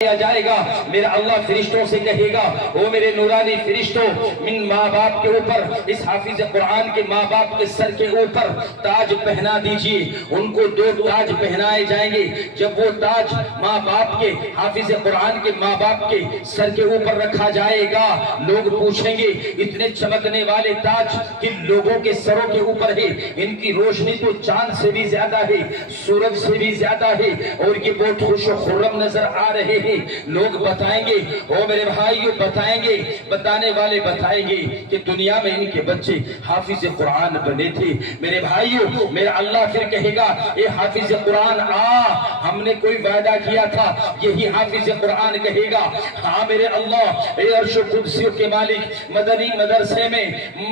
کیا جائے گا، میرا اللہ فرشتوں سے کہے گا او میرے نورانی فرشتوں، من ماں باپ کے اوپر اس حافظ قرآن کے ماں باپ کے سر کے اوپر تاج پہنا دیجئے۔ ان کو 2 تاج پہنائے جائیں گے۔ جب وہ تاج ماں باپ کے حافظ قرآن کے ماں باپ کے سر کے اوپر رکھا جائے گا، لوگ پوچھیں گے اتنے چمکنے والے تاج کن لوگوں کے سروں کے اوپر ہے؟ ان کی روشنی تو چاند سے بھی زیادہ ہے، سورج سے بھی زیادہ ہے، اور یہ بہت خوش و خرم نظر آ رہے ہیں۔ لوگ بتائیں گے، او میرے بھائیو بتائیں گے، بتانے والے بتائیں گے کہ دنیا میں ان کے بچے حافظ قرآن بنے تھے۔ میرے بھائیو، میرا اللہ پھر کہے گا اے حافظ قرآن آ، ہم نے کوئی وعدہ کیا تھا۔ یہی حافظ قرآن کہے گا ہاں میرے اللہ، اے عرش و قدسیوں کے مالک، مدنی مدرسے میں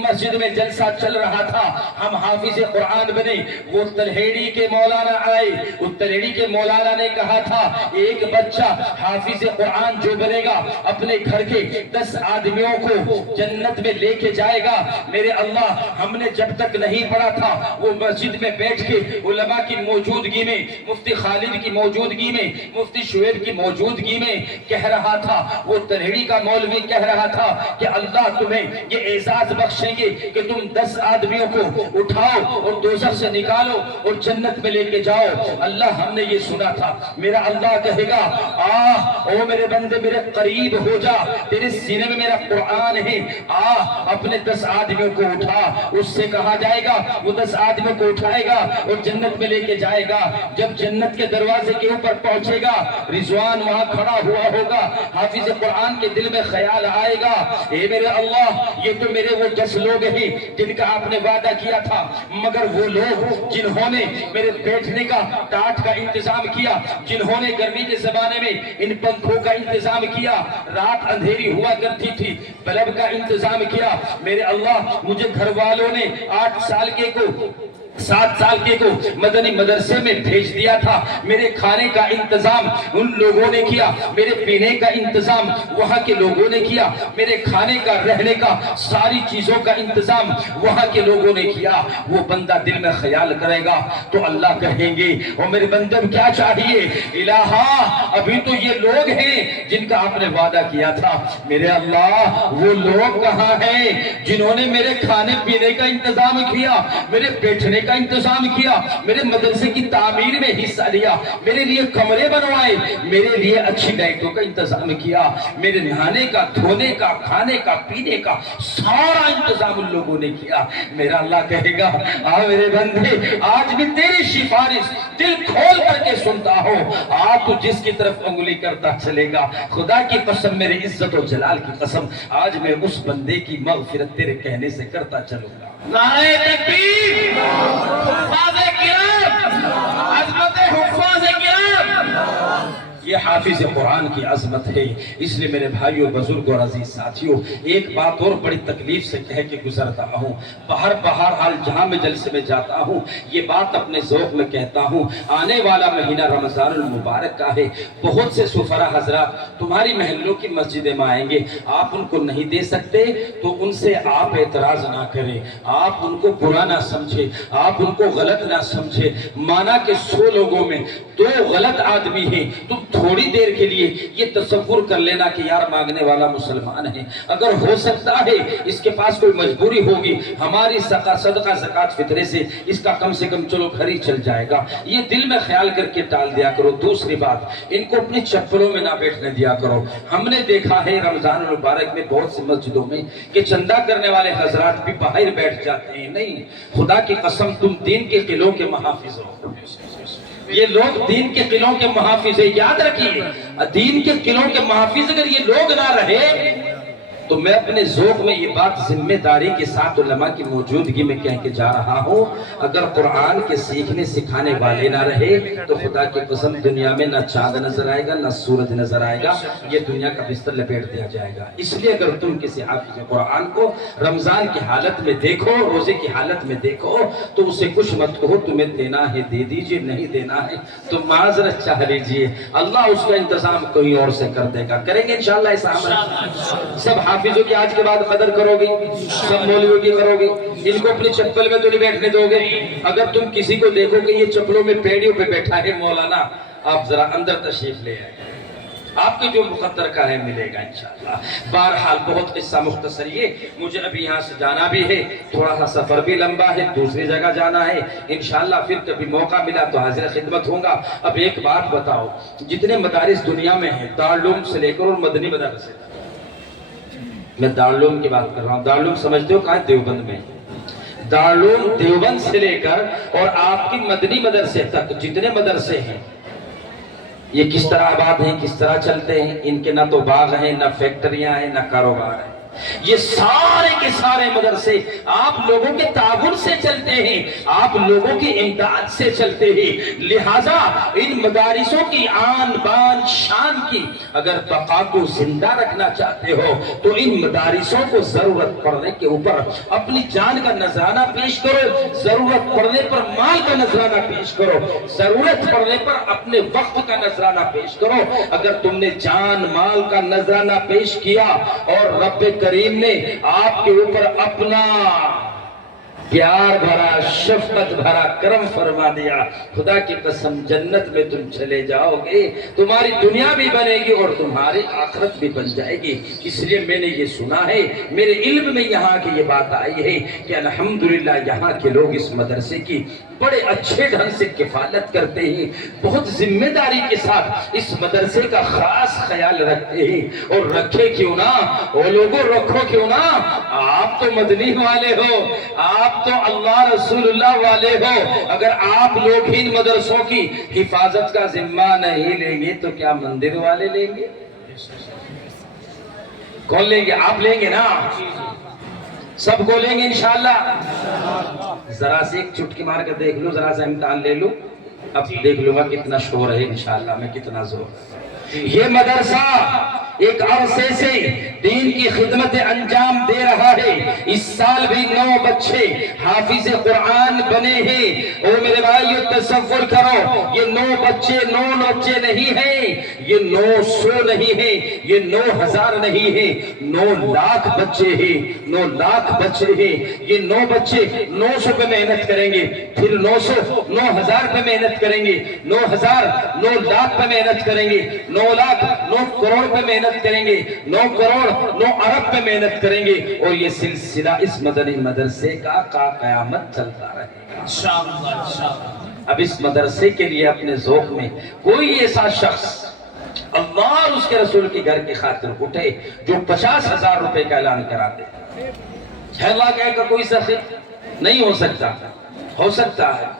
مسجد میں جلسہ چل رہا تھا، ہم حافظ قرآن بنے۔ وہ تلہیڑی کے مولانا آئے، اس تلہیڑی کے مولانا نے کہا تھا ایک بچہ حافظ قرآن جو بنے گا اپنے گھر کے 10 آدمیوں کو جنت میں لے کے جائے گا۔ میرے اللہ، ہم نے جب تک نہیں پڑھا تھا وہ مسجد میں بیٹھ کے علماء کی موجودگی میں، مفتی خالد کی موجودگی میں، مفتی شعیب کی موجودگی میں کہہ رہا تھا، وہ تلہیڑی کا مولوی کہہ رہا تھا کہ اللہ تمہیں یہ اعزاز بخشیں گے کہ تم 10 آدمیوں کو اٹھاؤ اور دوزخ سے نکالو اور جنت میں لے کے جاؤ۔ اللہ ہم نے یہ سنا تھا۔ میرا اللہ کہے گا او میرے بندے میرے قریب ہو جا، تیرے سینے میں میرا قرآن ہے، اپنے 10 آدمیوں کو اٹھا۔ اس سے کہا جائے گا، وہ 10 آدمیوں کو اٹھائے گا اور جنت میں لے کے جائے گا۔ جب جنت کے دروازے کے اوپر پہنچے گا، رضوان وہاں کھڑا ہوا ہوگا۔ حافظ قرآن کے دل میں خیال آئے گا اے میرے اللہ، یہ تو میرے وہ 10 لوگ ہیں جن کا آپ نے وعدہ کیا تھا، مگر وہ لوگ جنہوں نے میرے بیٹھنے کا ٹاٹ کا انتظام کیا، جنہوں نے گرمی کے زمانے میں ان پنکھوں کا انتظام کیا، رات اندھیری ہوا کرتی تھی، بلب کا انتظام کیا۔ میرے اللہ، مجھے گھر والوں نے 8 سال کے کو 7 سال کے کو مدنی مدرسے میں بھیج دیا تھا، میرے کھانے کا انتظام ان لوگوں نے کیا، میرے پینے کا انتظام وہاں کے لوگوں نے کیا، میرے کھانے کا رہنے کا ساری چیزوں کا انتظام وہاں کے لوگوں نے کیا۔ وہ بندہ دل میں خیال کرے گا تو اللہ کہیں گے اور میرے بندے کیا چاہیے؟ الہا، ابھی تو یہ لوگ ہیں جن کا آپ نے وعدہ کیا تھا۔ میرے اللہ، وہ لوگ کہاں ہیں جنہوں نے میرے کھانے پینے کا انتظام کیا، میرے بیٹھنے کا انتظام کیا، میرے مدرسے کی تعمیر میں حصہ لیا، میرے لیے کمرے بنوائے، میرے لیے اچھی لائٹوں کا انتظام کیا، میرے نہانے کا، دھونے کا، کھانے کا، پینے کا سارا انتظام ان لوگوں نے کیا۔ میرا اللہ کہے گا میرے بندے، آج بھی تیری سفارش دل کھول کر کے سنتا ہوں، آج تو جس کی طرف انگلی کرتا چلے گا، خدا کی قسم، میرے عزت و جلال کی قسم، آج میں اس بندے کی مغفرت تیرے کہنے سے کرتا چلوں گا۔ نعرہ تکبیر، حفاظ کرام، عظمت حفاظ کرام۔ یہ حافظ قرآن کی عظمت ہے۔ اس لیے میرے بھائیوں، بزرگ اور عزیز ساتھیوں، ایک بات اور بڑی تکلیف سے کہہ کے گزرتا ہوں، بہرحال جہاں میں جلسے میں جاتا ہوں یہ بات اپنے ذوق میں کہتا ہوں، آنے والا مہینہ رمضان المبارک کا ہے، بہت سے سفرا حضرات تمہاری محلوں کی مسجدیں میں آئیں گے، آپ ان کو نہیں دے سکتے تو ان سے آپ اعتراض نہ کریں، آپ ان کو برا نہ سمجھے، آپ ان کو غلط نہ سمجھے۔ مانا کہ 100 لوگوں میں 2 غلط آدمی ہیں، تم تھوڑی دیر کے لیے یہ تصور کر لینا کہ یار مانگنے والا مسلمان ہے، اگر ہو سکتا ہے اس کے پاس کوئی مجبوری ہوگی، ہماری صدقہ زکوٰۃ فطرے سے اس کا کم سے کم چلو گھر ہی چل جائے گا، یہ دل میں خیال کر کے ٹال دیا کرو۔ دوسری بات، ان کو اپنی چپلوں میں نہ بیٹھنے دیا کرو۔ ہم نے دیکھا ہے رمضان المبارک میں بہت سی مسجدوں میں کہ چندہ کرنے والے حضرات بھی باہر بیٹھ جاتے ہیں۔ نہیں، خدا کی قسم، تم دین کے قلعوں کے محافظ ہو، یہ لوگ دین کے قلعوں کے محافظ ہیں، یاد رکھیے، دین کے قلعوں کے محافظ اگر یہ لوگ نہ رہے تو میں اپنے ذوق میں یہ بات ذمہ داری کے ساتھ علماء کی موجودگی میں کہہ کے جا رہا ہوں، اگر قرآن کے سیکھنے سکھانے والے نہ رہے تو خدا کی قسم دنیا میں نہ چاند نظر آئے گا، نہ سورج نظر آئے گا، یہ دنیا کا بستر لپیٹ دیا جائے گا۔ اس لیے اگر تم کسی حافظ قرآن کو رمضان کی حالت میں دیکھو، روزے کی حالت میں دیکھو تو اسے کچھ مت کہو، تمہیں دینا ہے دے دیجئے، نہیں دینا ہے تو معذرت چاہ لیجئے، اللہ اس کا انتظام کوئی اور سے کر دے گا۔ کریں گے انشاءاللہ اس عمل؟ سب حافظوں کی آج کے بعد قدر کرو گے، سب مولویوں کی کرو گے، ان کو اپنی چپل میں تو نہیں بیٹھنے دو گے۔ اگر تم کسی کو دیکھو کہ یہ چپلوں میں پیڑیوں پہ بیٹھا ہے مولانا، آپ ذرا اندر تشریف لے آئے، آپ کے جو مقدر کا ہے ملے گا انشاءاللہ۔ بہرحال بہت قصہ مختصر، یہ مجھے ابھی یہاں سے جانا بھی ہے، تھوڑا سا سفر بھی لمبا ہے، دوسری جگہ جانا ہے انشاءاللہ، پھر کبھی موقع ملا تو حاضر خدمت ہوں گا۔ اب ایک بات بتاؤ، جتنے مدارس دنیا میں ہیں دارالعلوم سے لے کر اور مدنی مدرسے، میں دارالعلوم کی بات کر رہا ہوں، دارالعلوم سمجھتے ہو کہاں؟ دیوبند میں۔ دارالعلوم دیوبند سے لے کر اور آپ کی مدنی مدرسے تک جتنے مدرسے ہیں، یہ کس طرح آباد ہیں، کس طرح چلتے ہیں؟ ان کے نہ تو باغ ہیں، نہ فیکٹریاں ہیں، نہ کاروبار ہیں۔ یہ سارے کے سارے مدرسے آپ لوگوں کے تعاون سے چلتے ہیں، آپ لوگوں کی امداد سے چلتے ہیں، لہٰذا ان مدارسوں کی آن بان شان کی اگر بقا کو زندہ رکھنا چاہتے ہو تو ان مدارسوں کو ضرورت پڑنے کے اوپر اپنی جان کا نذرانہ پیش کرو، ضرورت پڑنے پر مال کا نذرانہ پیش کرو، ضرورت پڑنے پر اپنے وقت کا نذرانہ پیش کرو۔ اگر تم نے جان مال کا نذرانہ پیش کیا اور رب کریم نے آپ کے اوپر اپنا پیار بھرا شفقت بھرا کرم فرما دیا، خدا کی قسم جنت میں تم چلے جاؤ گے، تمہاری دنیا بھی بنے گی اور تمہاری آخرت بھی بن جائے گی۔ اس لیے میں نے یہ سنا ہے، میرے علم میں یہاں کی یہ بات آئی ہے کہ الحمدللہ یہاں کے لوگ اس مدرسے کی بڑے اچھے ڈھنگ سے کفالت کرتے ہیں، بہت ذمہ داری کے ساتھ اس مدرسے کا خاص خیال رکھتے ہیں، اور رکھے کیوں نہ، وہ لوگوں رکھو کیوں نہ، آپ تو مدنی والے ہو، آپ تو اللہ رسول اللہ والے ہو، اگر آپ لوگ ان مدرسوں کی حفاظت کا ذمہ نہیں لیں گے تو کیا مندر والے لیں گے؟ کون لیں گے؟ آپ لیں گے نا؟ سب کو لیں گے انشاءاللہ۔ ذرا سے ایک چٹکی مار کر دیکھ لو، ذرا سا امتحان لے لو، اب دیکھ لوں گا کتنا شور ہے انشاءاللہ میں، کتنا زور۔ یہ مدرسہ ایک عرصے سے دین کی خدمت انجام دے رہا ہے، اس سال بھی 9 بچے حافظ قرآن بنے ہیں۔ او میرے بھائیو تصور کرو، یہ 9 بچے 9 بچے نہیں ہیں، یہ 900 نہیں ہیں، یہ 9000 نہیں ہیں، 9 لاکھ بچے ہیں، 9 لاکھ بچے ہیں۔ یہ 9 بچے 900 پہ محنت کریں گے، پھر 900 9000 پہ محنت کریں گے، 9000 9 لاکھ پہ محنت کریں گے، 9 لاکھ 9 کروڑ پہ محنت کریں گے، 9 کروڑ 9 ارب پہ محنت کریں گے، اور یہ سلسلہ اس مدنی مدرسے کا قیامت چلتا رہے گا انشاءاللہ۔ اب اس مدرسے کے لیے اپنے ذوق میں کوئی ایسا شخص اللہ اور اس کے رسول کے گھر کی خاطر اٹھے جو 50,000 روپے کا اعلان کرا دے، ہے اللہ کہے کا کوئی سخت نہیں ہو سکتا، ہو سکتا ہے۔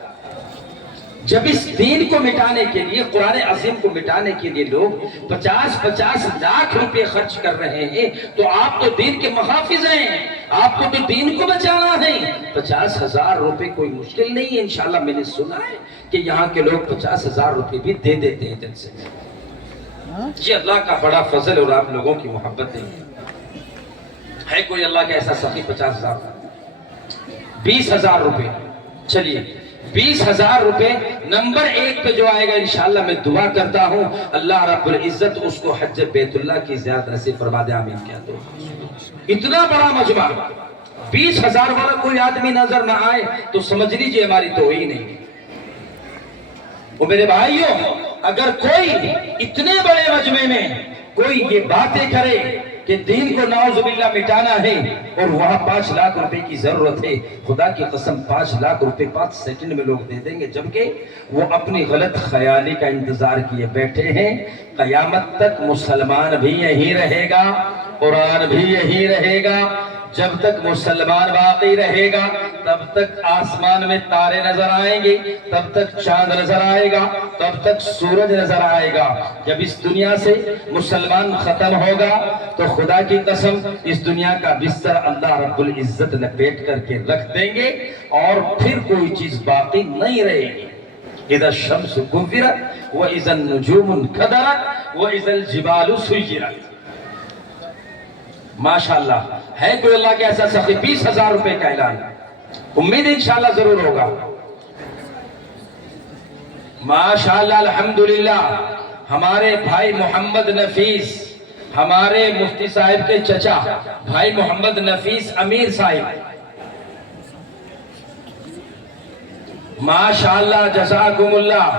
جب اس دین کو مٹانے کے لیے، قرآن عظیم کو مٹانے کے لیے لوگ 50 لاکھ روپے خرچ کر رہے ہیں تو آپ تو دین کے محافظ ہیں، آپ کو تو دین کو بچانا ہے۔ 50,000 روپے کوئی مشکل نہیں ہے، انشاءاللہ میں نے سنا ہے کہ یہاں کے لوگ 50,000 روپے بھی دے دیتے ہیں دل سے۔ یہ اللہ کا بڑا فضل اور آپ لوگوں کی محبت ہے کوئی اللہ کا ایسا سخی 50,000 20,000 روپے، چلیے 20,000 روپے نمبر 1 پہ جو آئے گا انشاءاللہ میں دعا کرتا ہوں اللہ رب العزت اس کو حج بیت اللہ کی زیارت نصیب فرما دے، آمین کہہ دو۔ اتنا بڑا مجمع 20,000 والا کوئی آدمی نظر نہ آئے تو سمجھ لیجئے ہماری تو ہی نہیں۔ وہ میرے بھائیوں، اگر کوئی اتنے بڑے مجمع میں کوئی یہ باتیں کرے کہ دین کو نعوذ باللہ مٹانا ہے اور وہاں 5 لاکھ روپے کی ضرورت ہے، خدا کی قسم 5 لاکھ روپے 5 سیکنڈ میں لوگ دے دیں گے، جبکہ وہ اپنی غلط خیالی کا انتظار کیے بیٹھے ہیں۔ قیامت تک مسلمان بھی یہی رہے گا، قرآن بھی یہی رہے گا، جب تک مسلمان باقی رہے گا تب تک آسمان میں تارے نظر آئیں گے، تب تک چاند نظر آئے گا، تب تک سورج نظر آئے گا۔ جب اس دنیا سے مسلمان ختم ہوگا تو خدا کی قسم اس دنیا کا بستر اللہ رب العزت لپیٹ کر کے رکھ دیں گے اور پھر کوئی چیز باقی نہیں رہے گی۔ اذا الشمس كورت واذا النجوم انكدرت واذا الجبال سيرت۔ ماشاءاللہ ہے کوئی اللہ کے ایسا سخی 20,000 روپے کا اعلان، امید انشاءاللہ ضرور ہوگا۔ ماشاءاللہ الحمدللہ ہمارے بھائی محمد نفیس، ہمارے مفتی صاحب کے چچا بھائی محمد نفیس امیر صاحب، ماشاءاللہ جزاکم اللہ،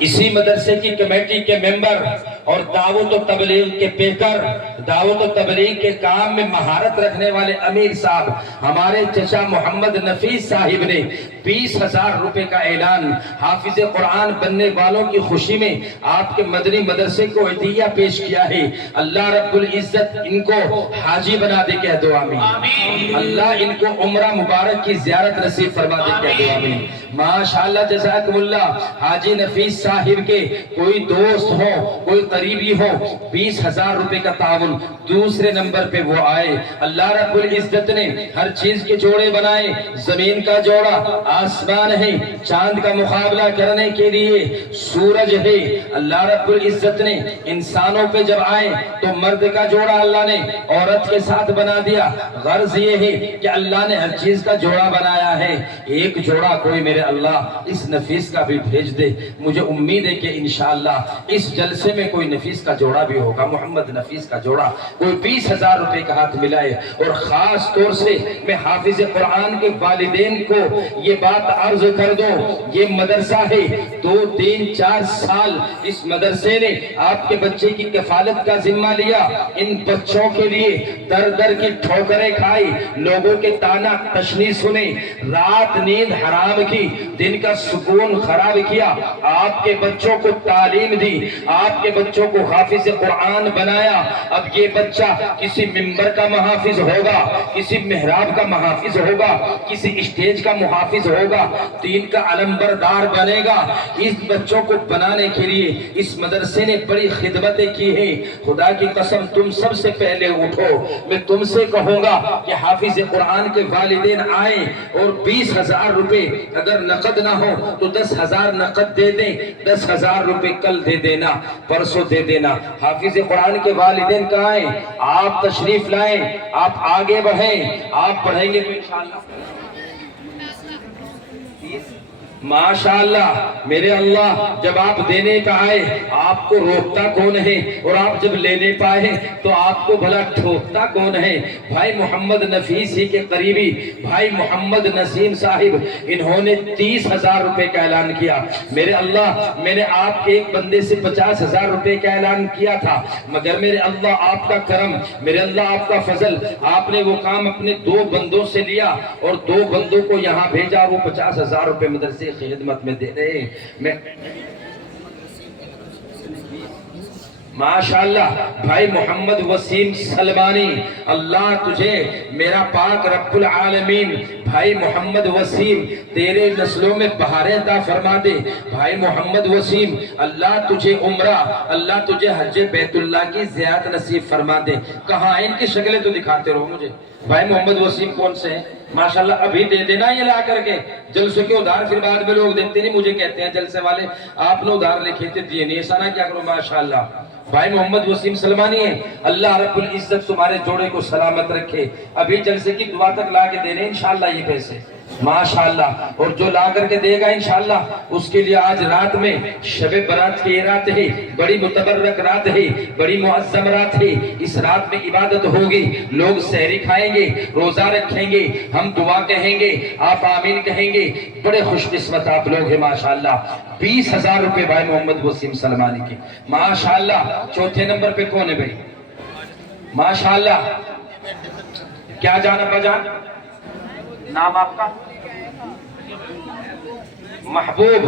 اسی مدرسے کی کمیٹی کے ممبر اور دعوت و تبلیغ کے پیکر، دعوت و تبلیغ کے کام میں مہارت رکھنے والے امیر صاحب ہمارے چچا محمد نفیس صاحب نے 20,000 روپے کا اعلان حافظ قرآن بننے والوں کی خوشی میں آپ کے مدنی مدرسے کو عطیہ پیش کیا ہے۔ اللہ رب العزت ان کو حاجی بنا دے، کہہ دو آمین۔ اللہ ان کو عمرہ مبارک کی زیارت نصیب فرما دے، کہہ دو آمین۔ ماشاءاللہ جزاکم اللہ۔ حاجی نفیس صاحب کے کوئی دوست ہو، کوئی قریبی ہو، 20,000 روپے کا تعاون۔ دوسرے نمبر پہ وہ آئے، اللہ رب العزت نے ہر چیز کے جوڑے بنائے، زمین کا جوڑا، آسمان ہے، چاند کا مقابلہ کرنے کے لیے سورج ہے۔ اللہ رب العزت نے انسانوں پہ جب آئے تو مرد کا جوڑا اللہ نے عورت کے ساتھ بنا دیا۔ غرض یہ ہے کہ اللہ نے ہر چیز کا جوڑا بنایا ہے، ایک جوڑا کوئی میرے اللہ اس نفیس کا بھی بھیج دے۔ مجھے امید ہے کہ انشاءاللہ اس جلسے میں کوئی نفیس کا جوڑا بھی ہوگا، محمد نفیس کا جوڑا، کوئی 20,000 روپے کا ہاتھ ملائے۔ اور خاص طور سے میں حافظ قرآن کے والدین کو یہ بات عرض کر دوں، یہ مدرسہ ہے، 2 3 4 سال اس مدرسے نے آپ کے بچے کی کفالت کا ذمہ لیا۔ ان بچوں کے لیے در در کی ٹھوکریں کھائی، لوگوں کے تانا تشنی سنے، رات نیند حرام کی، دن کا سکون خراب کیا، آپ کے بچوں کو تعلیم دی، آپ کے بچوں کو حافظ قرآن بنایا۔ اب یہ بچہ کسی ممبر کا محافظ ہوگا، کسی محراب کا محافظ ہوگا، کسی اسٹیج کا محافظ ہوگا، دین کا علمبردار بنے گا۔ اس بچوں کو بنانے کے لیے اس مدرسے نے بڑی خدمتیں کی ہیں۔ خدا کی قسم تم سب سے پہلے اٹھو، میں تم سے کہوں گا کہ حافظ قرآن کے والدین آئیں اور 20,000 روپے اگر نقد نہ ہو تو 10,000 نقد دے دیں، 10,000 روپے کل دے دینا، پرسوں دے دینا۔ حافظ قرآن کے والدین کہاں ہیں؟ آپ تشریف لائیں، آپ آگے بڑھیں، آپ پڑھیں گے تو انشاءاللہ ماشاءاللہ میرے اللہ۔ جب آپ دینے پہ آئے آپ کو روکتا کون ہے؟ اور آپ جب لینے پائے تو آپ کو بھلا ٹھوکتا کون ہے؟ بھائی محمد نفیس ہی کے قریبی بھائی محمد نسیم صاحب، انہوں نے 30,000 روپے کا اعلان کیا۔ میرے اللہ، میں نے آپ کے ایک بندے سے 50,000 روپے کا اعلان کیا تھا، مگر میرے اللہ آپ کا کرم، میرے اللہ آپ کا فضل، آپ نے وہ کام اپنے 2 بندوں سے لیا اور 2 بندوں کو یہاں بھیجا، وہ 50,000 روپے مدرسے خدمت میں دے رہے ہیں۔ میں ماشاءاللہ بھائی محمد وسیم سلمانی، اللہ تجھے میرا پاک رب العالمین، بھائی محمد وسیم تیرے نسلوں میں بہاریں عطا فرما دے۔ بھائی محمد وسیم اللہ تجھے عمرہ، اللہ تجھے حج بیت اللہ کی زیارت نصیب فرما دے۔ کہاں ان کی شکلیں تو دکھاتے رہو مجھے۔ بھائی محمد وسیم کون سے ہیں؟ ماشاءاللہ ابھی دے دینا یہ لا کر کے جلسے کے ادھار، پھر بعد میں لوگ دیتے نہیں، مجھے کہتے ہیں جلسے والے آپ نے ادھار لکھے تھے دیے نہیں، ایسا نہ کیا کرو۔ ماشاءاللہ بھائی محمد وسیم سلمانی ہیں، اللہ رب العزت تمہارے جوڑے کو سلامت رکھے۔ ابھی جلسے کی دعا تک لا کے دینے انشاءاللہ یہ پیسے ماشاءاللہ، اور جو لا کر کے دے گا انشاءاللہ اس کے لیے آج رات میں شب برات کی رات ہے، بڑی متبرک رات ہے، بڑی معظم رات ہے۔ اس رات میں عبادت ہوگی، لوگ سحری کھائیں گے، روزہ رکھیں گے، ہم دعا کہیں گے، آپ آمین کہیں گے۔ بڑے خوش قسمت آپ لوگ ہیں ماشاءاللہ۔ 20,000 روپے بھائی محمد وسیم سلمانی کی ماشاءاللہ۔ چوتھے نمبر پہ کون ہے بھائی؟ ماشاءاللہ کیا جان ابا جان؟ نام آپ کا؟ محبوب،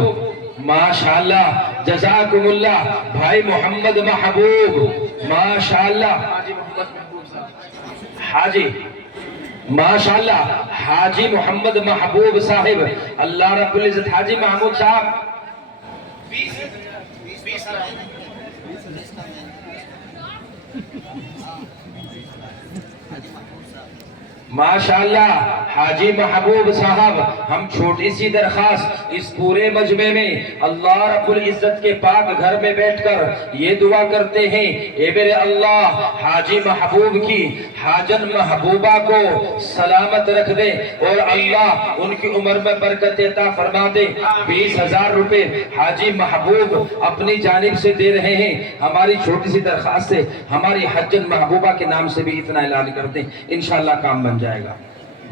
ماشاءاللہ جزاکم اللہ بھائی محمد محبوب، ماشاءاللہ حاجی، ماشاءاللہ حاجی محمد محبوب صاحب، اللہ رب العزت۔ حاجی محمود صاحب ماشاءاللہ حاجی محبوب صاحب، ہم چھوٹی سی درخواست اس پورے مجمع میں اللہ رب العزت کے پاک گھر میں بیٹھ کر یہ دعا کرتے ہیں، اے میرے اللہ حاجی محبوب کی حاجن محبوبہ کو سلامت رکھ دے اور اللہ ان کی عمر میں برکت عطا فرما دے۔ 20,000 روپے حاجی محبوب اپنی جانب سے دے رہے ہیں، ہماری چھوٹی سی درخواست سے ہماری حاجن محبوبہ کے نام سے بھی اتنا اعلان کر دیں، انشاءاللہ کام بن جائے گا۔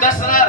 10,000